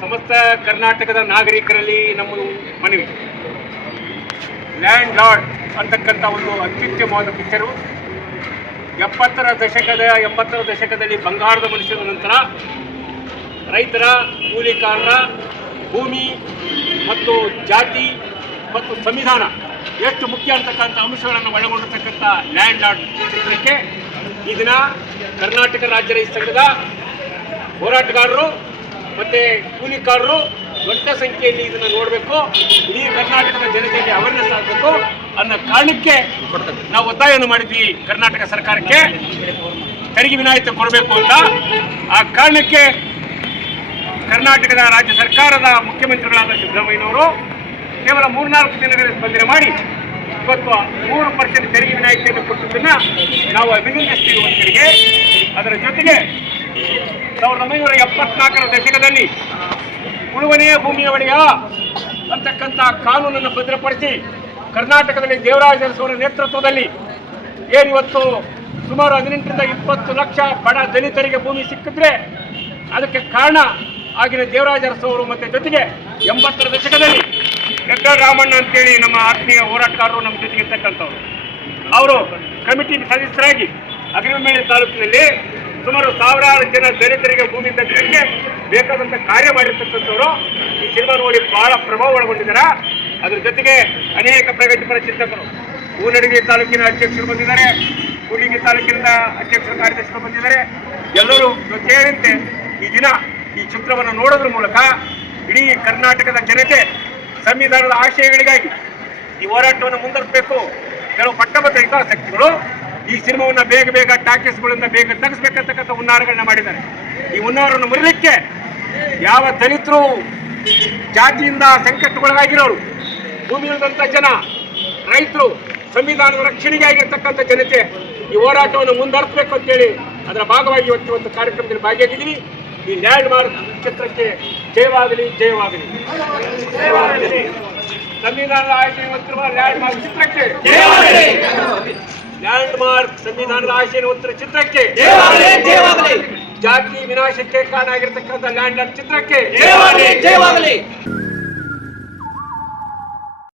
ಸಮಸ್ತ ಕರ್ನಾಟಕದ ನಾಗರಿಕರಲ್ಲಿ ನಮ್ಮ ಮನವಿ. ಲ್ಯಾಂಡ್ ಲಾರ್ಡ್ ಅಂತಕ್ಕಂಥ ಒಂದು ಅತ್ಯುತ್ತಮವಾದ ಪಿಕ್ಚರು 80ರ ದಶಕದಲ್ಲಿ ಬಂಗಾರದ ಮನುಷ್ಯನ ನಂತರ ರೈತರ, ಕೂಲಿಕಾರರ, ಭೂಮಿ ಮತ್ತು ಜಾತಿ ಮತ್ತು ಸಂವಿಧಾನ ಎಷ್ಟು ಮುಖ್ಯ ಅಂತಕ್ಕಂಥ ಅಂಶಗಳನ್ನು ಒಳಗೊಂಡಿರ್ತಕ್ಕಂಥ ಲ್ಯಾಂಡ್ ಲಾರ್ಡ್ ಚಿತ್ರಕ್ಕೆ ಈ ದಿನ ಕರ್ನಾಟಕ ರಾಜ್ಯ ರೈತ ಸಂಘದ ಹೋರಾಟಗಾರರು ಮತ್ತು ಕೂಲಿಕಾರರು ದೊಡ್ಡ ಸಂಖ್ಯೆಯಲ್ಲಿ ಇದನ್ನು ನೋಡಬೇಕು, ಇಡೀ ಕರ್ನಾಟಕದ ಜನತೆಯಲ್ಲಿ ಅವೇರ್ನೆಸ್ ಆಗಬೇಕು ಅನ್ನೋ ಕಾರಣಕ್ಕೆ ನಾವು ಒತ್ತಾಯವನ್ನು ಮಾಡಿದ್ವಿ ಕರ್ನಾಟಕ ಸರ್ಕಾರಕ್ಕೆ ತೆರಿಗೆ ವಿನಾಯಿತಿ ಕೊಡಬೇಕು ಅಂತ. ಆ ಕಾರಣಕ್ಕೆ ಕರ್ನಾಟಕದ ರಾಜ್ಯ ಸರ್ಕಾರದ ಮುಖ್ಯಮಂತ್ರಿಗಳಾದ ಸಿದ್ದರಾಮಯ್ಯನವರು ಕೇವಲ 3-4 ದಿನಗಳ ಸ್ಪಂದನೆ ಮಾಡಿ ಇವತ್ತು 3% ತೆರಿಗೆ ವಿನಾಯಿತಿಯನ್ನು ಕೊಟ್ಟದ್ದನ್ನು ನಾವು ಅಭಿನಂದಿಸ್ತೀವಿ ಒಂದು ಕಡೆಗೆ. ಅದರ ಜೊತೆಗೆ 1974ರ ದಶಕದಲ್ಲಿ ಉಳುವನೆಯ ಭೂಮಿಯ ಒಡೆಯ ಅಂತಕ್ಕಂಥ ಕಾನೂನನ್ನು ಭದ್ರಪಡಿಸಿ ಕರ್ನಾಟಕದಲ್ಲಿ ದೇವರಾಜ ಅರಸು ನೇತೃತ್ವದಲ್ಲಿ ಏನಿವತ್ತು ಸುಮಾರು 18ರಿಂದ 20 ಲಕ್ಷ ಬಡ ದಲಿತರಿಗೆ ಭೂಮಿ ಸಿಕ್ಕಿದ್ರೆ ಅದಕ್ಕೆ ಕಾರಣ ಆಗಿನ ದೇವರಾಜ ಅರಸು ಅವರು. ಮತ್ತು ಜೊತೆಗೆ 80ರ ದಶಕದಲ್ಲಿ ಹೆಗ್ಗಡ ರಾಮಣ್ಣ ಅಂತೇಳಿ ನಮ್ಮ ಆತ್ಮೀಯ ಹೋರಾಟಗಾರರು ನಮ್ಮ ಜೊತೆಗೆ ಇರ್ತಕ್ಕಂಥವ್ರು, ಅವರು ಕಮಿಟಿ ಸದಸ್ಯರಾಗಿ ಅಗ್ರಿಮೇಳೆ ತಾಲೂಕಿನಲ್ಲಿ ಸುಮಾರು 1000 ಜನ ದಲಿತರಿಗೆ ಭೂಮಿ ತಗ್ಗಕ್ಕೆ ಬೇಕಾದಂಥ ಕಾರ್ಯ ಮಾಡಿರ್ತಕ್ಕಂಥವ್ರು. ಈ ಸಿನಿಮಾ ನೋಡಿ ಬಹಳ ಪ್ರಭಾವ ಒಳಗೊಂಡಿದ್ದಾರೆ. ಅದ್ರ ಜೊತೆಗೆ ಅನೇಕ ಪ್ರಗತಿಪರ ಚಿಂತಕರು ಹೂನಡಗಿ ತಾಲೂಕಿನ ಅಧ್ಯಕ್ಷರು ಬಂದಿದ್ದಾರೆ, ಕೂಡ್ಲಿಗಿ ತಾಲೂಕಿನ ಅಧ್ಯಕ್ಷರು ಕಾರ್ಯದರ್ಶಿಗಳು ಬಂದಿದ್ದಾರೆ. ಎಲ್ಲರೂ ಜೊತೆಯಂತೆ ಈ ದಿನ ಈ ಚಿತ್ರವನ್ನು ನೋಡೋದ್ರ ಮೂಲಕ ಇಡೀ ಕರ್ನಾಟಕದ ಜನತೆ ಸಂವಿಧಾನದ ಆಶಯಗಳಿಗಾಗಿ ಈ ಹೋರಾಟವನ್ನು ಮುಂದುವರಿಸಬೇಕು. ಕೆಲವು ಪಟ್ಟಭದ್ರ ಹಿತಾಸಕ್ತಿಗಳು ಈ ಸಿನಿಮಾವನ್ನು ಬೇಗ ಟಾಕೀಸ್ಗಳಿಂದ ಬೇಗ ತೆಗೆಸಬೇಕಂತಕ್ಕಂಥ ಹುನ್ನಾರಗಳನ್ನ ಮಾಡಿದ್ದಾರೆ. ಈ ಹುನ್ನಾರವನ್ನು ಮುರಿಲಿಕ್ಕೆ ಯಾವ ದಲಿತರು, ಜಾತಿಯಿಂದ ಸಂಕಷ್ಟಕ್ಕೊಳಗಾಗಿರೋರು, ಭೂಮಿ ಇಲ್ಲದಂಥ ಜನ, ರೈತರು, ಸಂವಿಧಾನದ ರಕ್ಷಣೆಗೆ ಆಗಿರ್ತಕ್ಕಂಥ ಜನತೆ ಈ ಹೋರಾಟವನ್ನು ಮುಂದುವರಿಸಬೇಕು ಅಂತೇಳಿ ಅದರ ಭಾಗವಾಗಿ ಇವತ್ತು ಕಾರ್ಯಕ್ರಮದಲ್ಲಿ ಭಾಗಿಯಾಗಿದ್ದೀವಿ. ಈ ಲ್ಯಾಂಡ್ ಮಾರ್ಕ್ ಚಿತ್ರಕ್ಕೆ ಜಯವಾಗಲಿ, ಜಯವಾಗಲಿ, ಜಯವಾಗಲಿ. ಸಂವಿಧಾನದ ಆಶಯ ಹೊತ್ತಿರುವ ಲ್ಯಾಂಡ್ ಮಾರ್ಕ್ ಚಿತ್ರಕ್ಕೆ ಲ್ಯಾಂಡ್ ಮಾರ್ಕ್ ಸಂವಿಧಾನದ ಆಶಯ ಹೊತ್ತಿರುವ ಚಿತ್ರಕ್ಕೆ ಜಾತಿ ವಿನಾಶಕ್ಕೆ ಕಾರಣ ಆಗಿರ್ತಕ್ಕಂಥ ಲ್ಯಾಂಡ್ ಮಾರ್ಕ್ ಚಿತ್ರಕ್ಕೆ ಜಯವಾಗಲಿ.